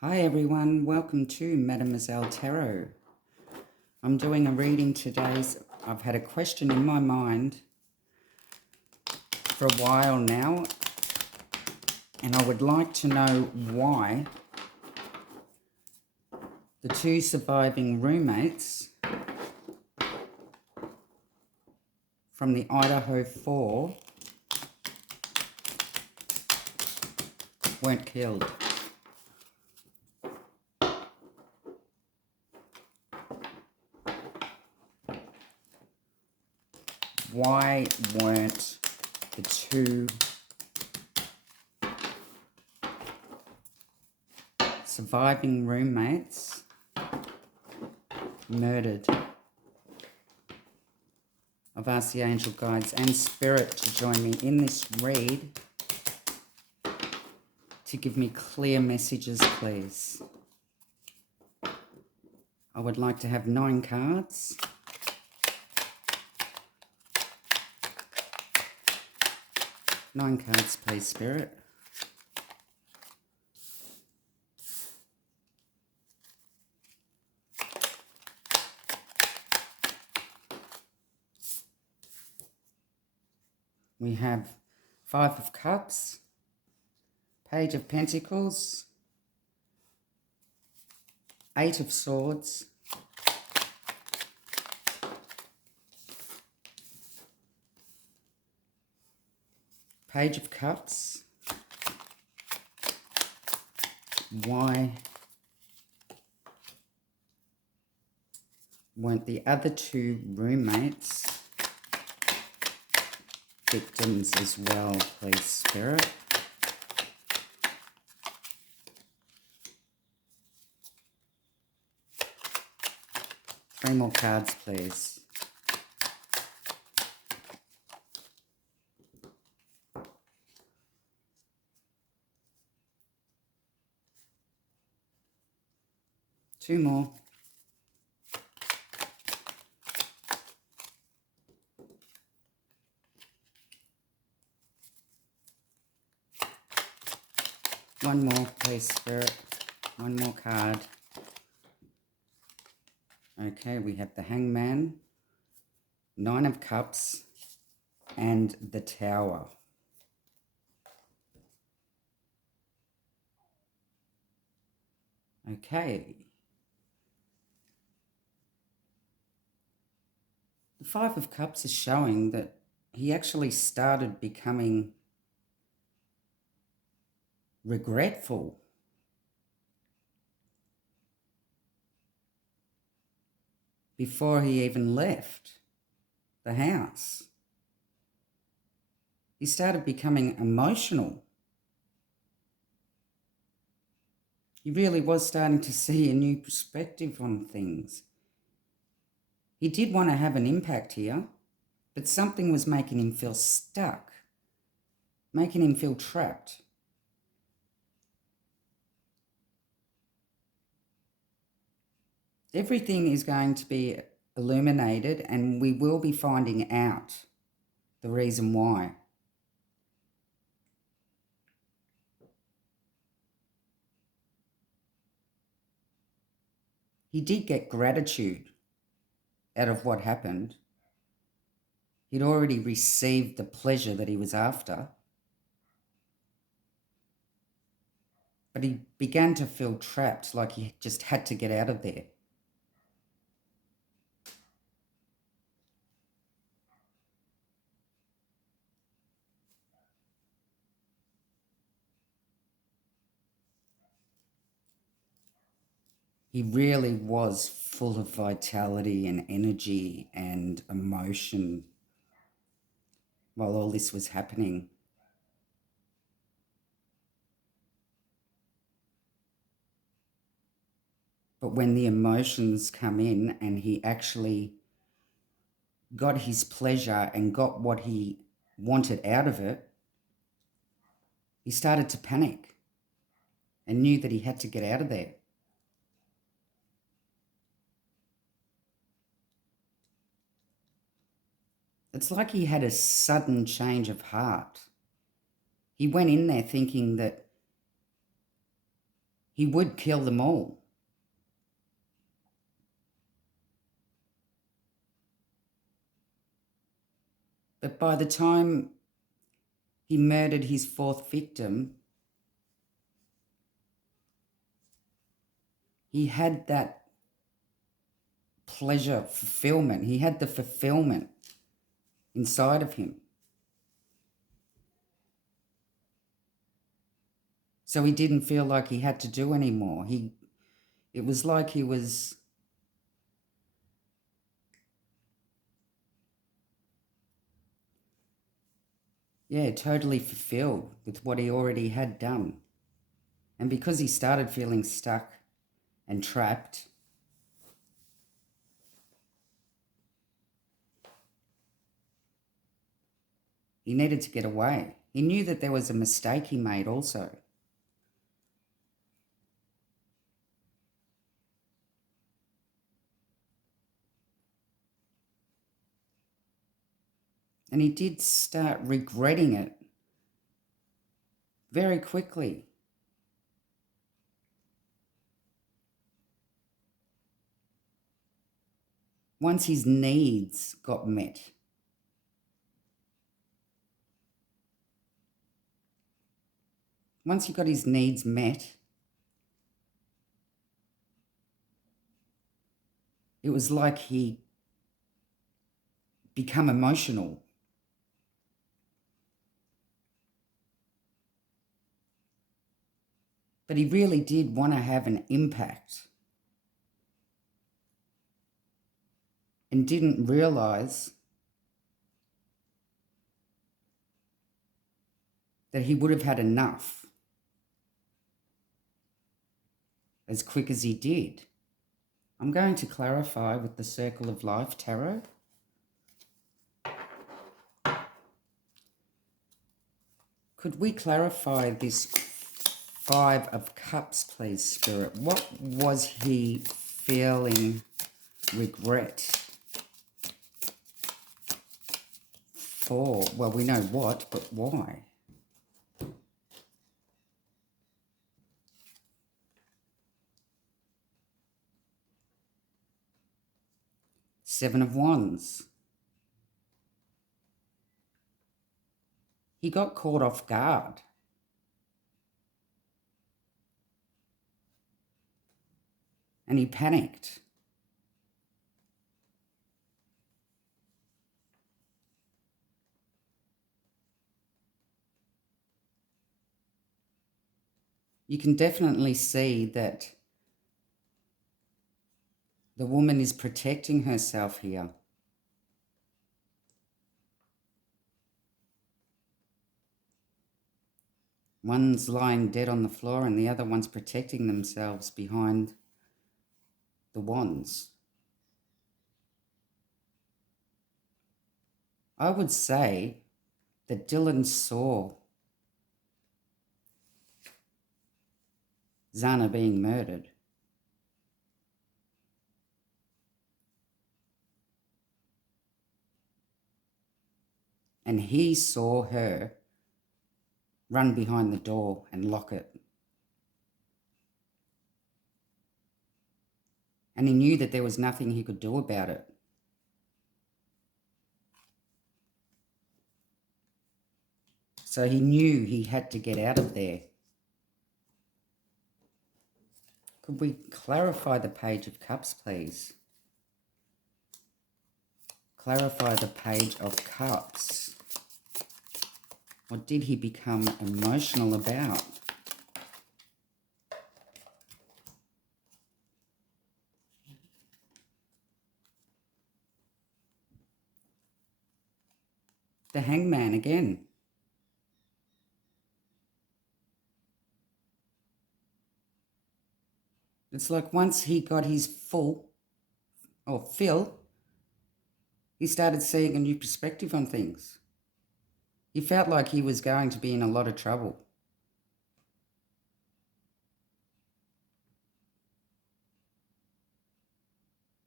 Hi everyone, welcome to Mademoiselle Tarot. I'm doing a reading today. I've had a question in my mind for a while now, and I would like to know why the two surviving roommates from the Idaho 4 weren't killed. Why weren't the two surviving roommates murdered? I've asked the angel guides and spirit to join me in this read to give me clear messages, please. I would like to have 9 cards. Nine cards, please, Spirit. We have 5 of Cups, Page of Pentacles, 8 of Swords, Page of Cups. Why weren't the other 2 roommates victims as well, please, Spirit? Three more cards, please. Two more. One more, please, Spirit. One more card. Okay, we have the Hangman, 9 of Cups, and the Tower. Okay. The 5 of Cups is showing that he actually started becoming regretful. Before he even left the house. He started becoming emotional. He really was starting to see a new perspective on things. He did want to have an impact here, but something was making him feel stuck, making him feel trapped. Everything is going to be illuminated, and we will be finding out the reason why. He did get gratitude out of what happened. He'd already received the pleasure that he was after. But he began to feel trapped, like he just had to get out of there. He really was full of vitality and energy and emotion while all this was happening. But when the emotions come in and he actually got his pleasure and got what he wanted out of it, he started to panic and knew that he had to get out of there. It's like he had a sudden change of heart. He went in there thinking that he would kill them all. But by the time he murdered his fourth victim, he had that pleasure, fulfillment. He had the fulfillment inside of him. So he didn't feel like he had to do any more. It was like he was totally fulfilled with what he already had done. And because he started feeling stuck and trapped, he needed to get away. He knew that there was a mistake he made also. And he did start regretting it very quickly. Once his needs got met. Once he got his needs met, it was like he become emotional. But he really did want to have an impact and didn't realize that he would have had enough as quick as he did. I'm going to clarify with the Circle of Life Tarot. Could we clarify this Five of Cups, please, Spirit? What was he feeling regret for? Well, we know what, but why? Seven of Wands. He got caught off guard. And he panicked. You can definitely see that the woman is protecting herself here. One's lying dead on the floor and the other one's protecting themselves behind the wands. I would say that Dylan saw Zana being murdered. And he saw her run behind the door and lock it. And he knew that there was nothing he could do about it. So he knew he had to get out of there. Could we clarify the Page of Cups, please? Clarify the Page of Cups. What did he become emotional about? The Hangman again. It's like once he got his fill, he started seeing a new perspective on things. He felt like he was going to be in a lot of trouble.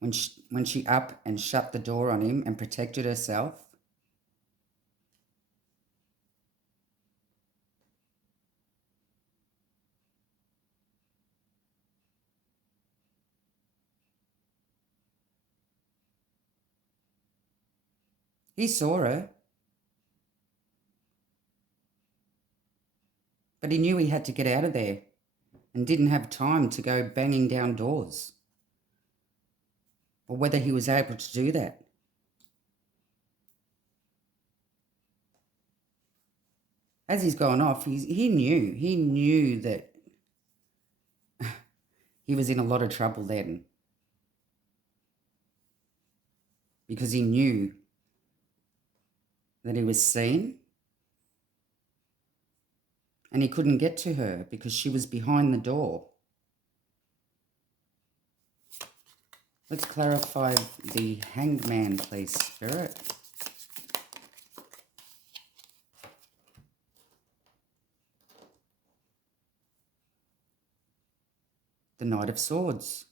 When she up and shut the door on him and protected herself, He saw her, but he knew he had to get out of there and didn't have time to go banging down doors, or whether he was able to do that. As he's gone off, he knew that he was in a lot of trouble then, because he knew that he was seen and he couldn't get to her because she was behind the door. Let's clarify the Hanged Man, please, Spirit. The Knight of Swords.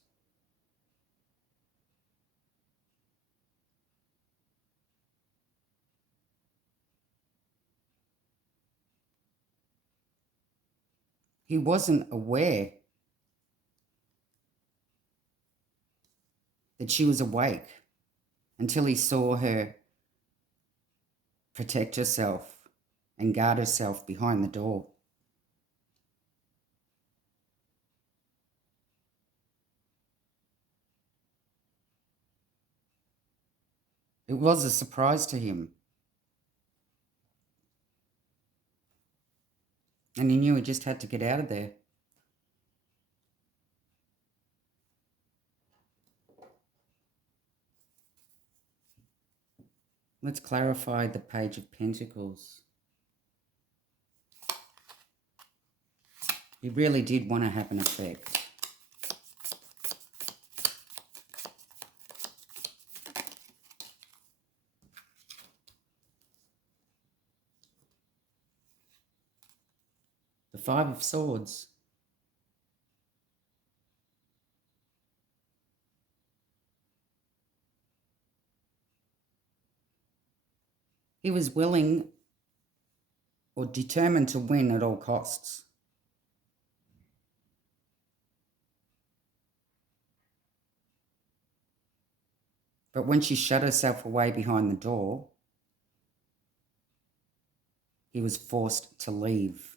He wasn't aware that she was awake until he saw her protect herself and guard herself behind the door. It was a surprise to him. And he knew he just had to get out of there. Let's clarify the Page of Pentacles. He really did want to have an effect. The Five of Swords. He was willing or determined to win at all costs. But when she shut herself away behind the door, he was forced to leave.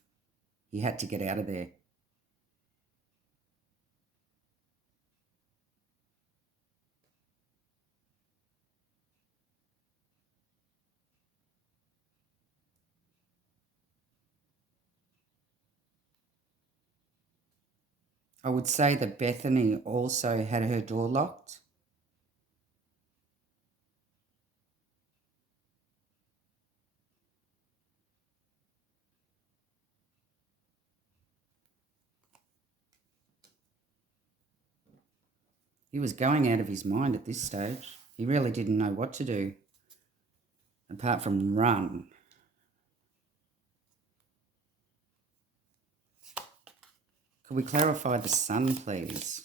He had to get out of there. I would say that Bethany also had her door locked. He was going out of his mind at this stage. He really didn't know what to do, apart from run. Could we clarify the Sun, please?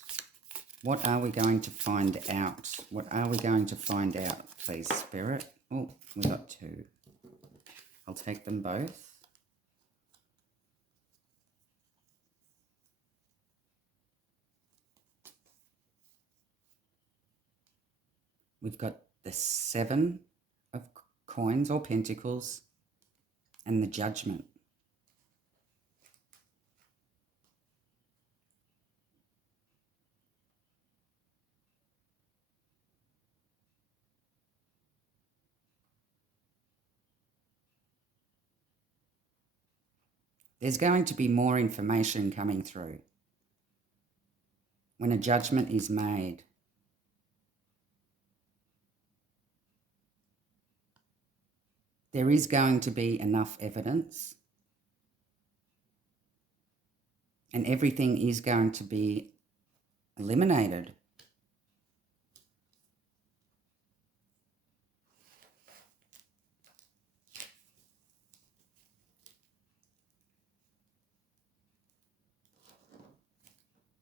What are we going to find out? What are we going to find out, please, Spirit? Oh, we got two. I'll take them both. We've got the Seven of Coins or Pentacles and the Judgment. There's going to be more information coming through when a judgment is made. There is going to be enough evidence, and everything is going to be eliminated.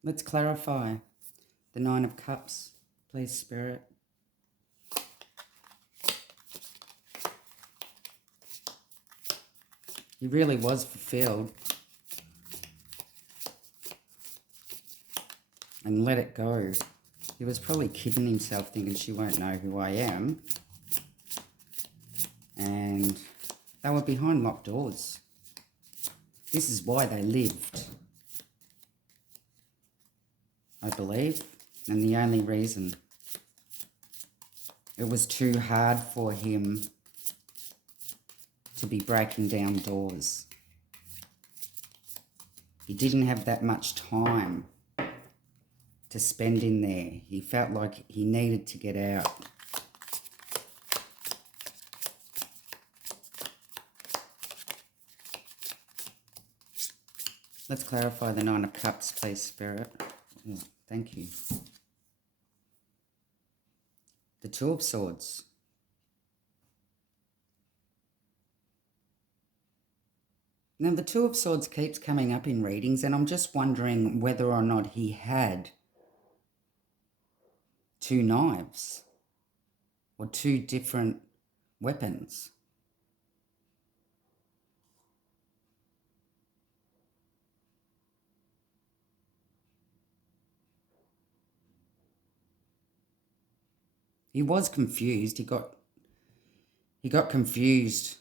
Let's clarify the Nine of Cups, please, Spirit. He really was fulfilled and let it go. He was probably kidding himself thinking she won't know who I am. and they were behind locked doors. This is why they lived, I believe, and the only reason. It was too hard for him to be breaking down doors. He didn't have that much time to spend in there. He felt like he needed to get out. Let's clarify the Nine of Cups, please, Spirit. Oh, thank you. The Two of Swords. Now, the Two of Swords keeps coming up in readings, and I'm just wondering whether or not he had two knives or two different weapons. He was confused. He got confused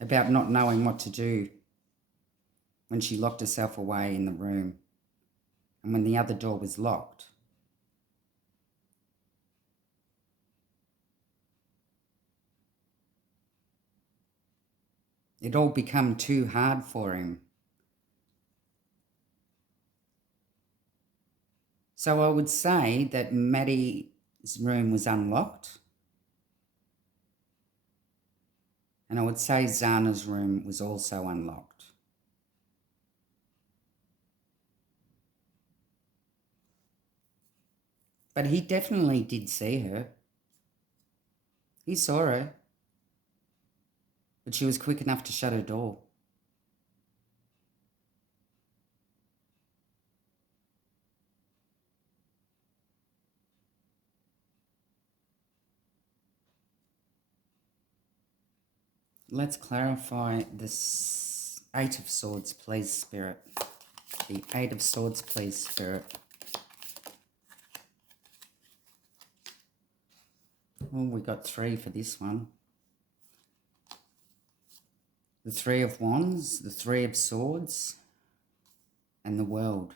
about not knowing what to do when she locked herself away in the room and when the other door was locked. It all became too hard for him. So I would say that Maddie's room was unlocked. And I would say Zana's room was also unlocked. But he definitely did see her. He saw her. But she was quick enough to shut her door. Let's clarify this Eight of Swords, please, Spirit. The Eight of Swords, please, Spirit. Oh, we got three for this one. The Three of Wands, the Three of Swords, and the World.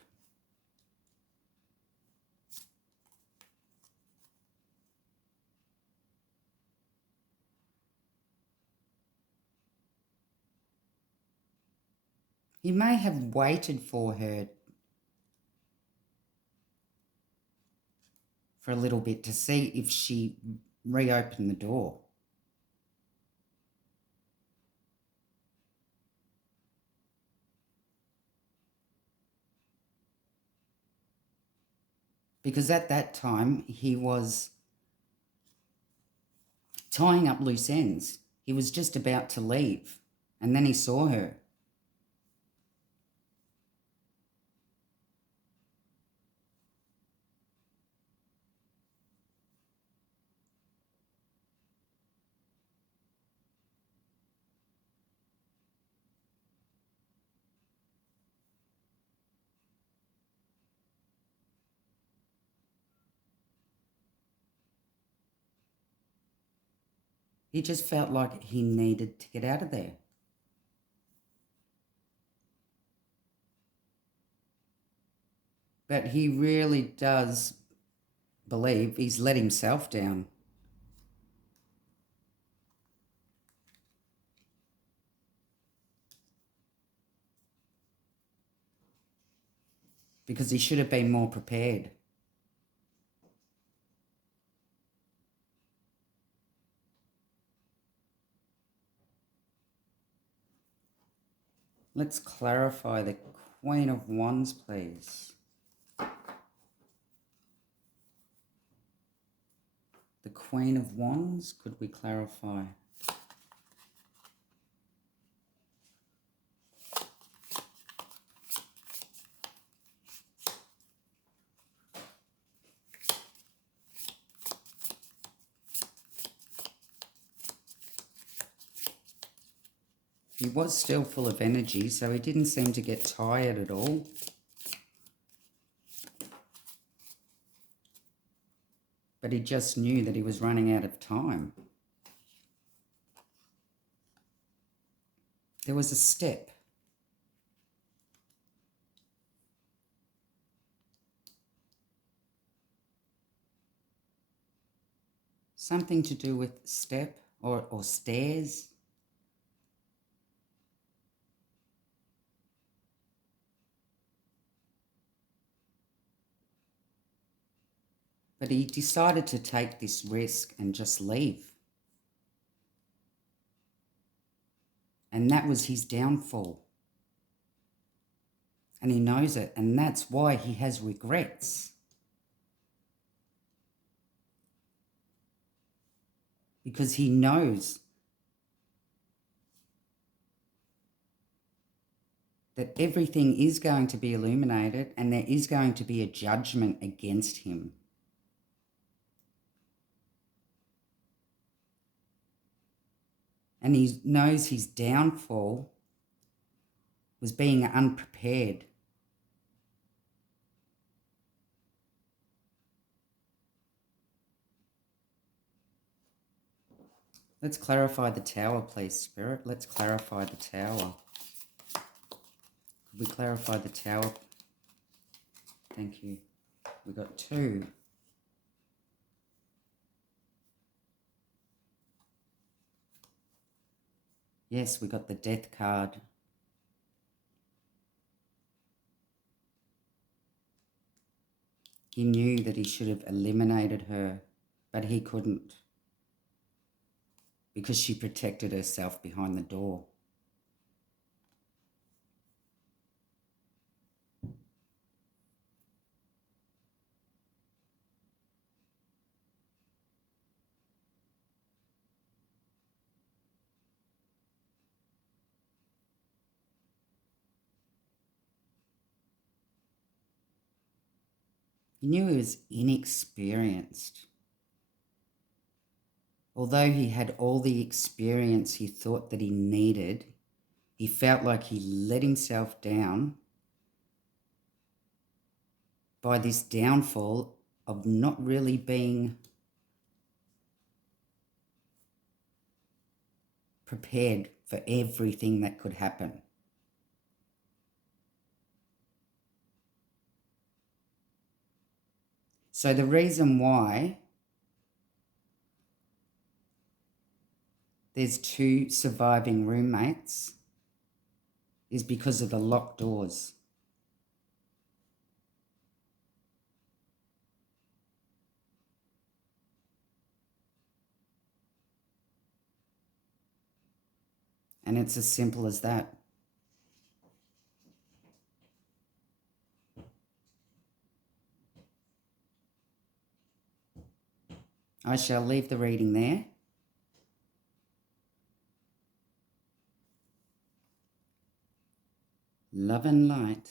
He may have waited for her for a little bit to see if she reopened the door. Because at that time, he was tying up loose ends. He was just about to leave, and then he saw her. He just felt like he needed to get out of there. But he really does believe he's let himself down. Because he should have been more prepared. Let's clarify the Queen of Wands, please. The Queen of Wands, could we clarify? He was still full of energy, so he didn't seem to get tired at all. But he just knew that he was running out of time. There was a step. Something to do with step or stairs. But he decided to take this risk and just leave. And that was his downfall. And he knows it, and that's why he has regrets. Because he knows that everything is going to be illuminated and there is going to be a judgment against him. And he knows his downfall was being unprepared. Let's clarify the tower, please, Spirit. Let's clarify the tower. Could we clarify the tower? Thank you. We got 2. Yes, we got the Death card. He knew that he should have eliminated her, but he couldn't because she protected herself behind the door. He knew he was inexperienced. Although he had all the experience he thought that he needed, he felt like he let himself down by this downfall of not really being prepared for everything that could happen. So the reason why there's 2 surviving roommates is because of the locked doors. And it's as simple as that. I shall leave the reading there. Love and light.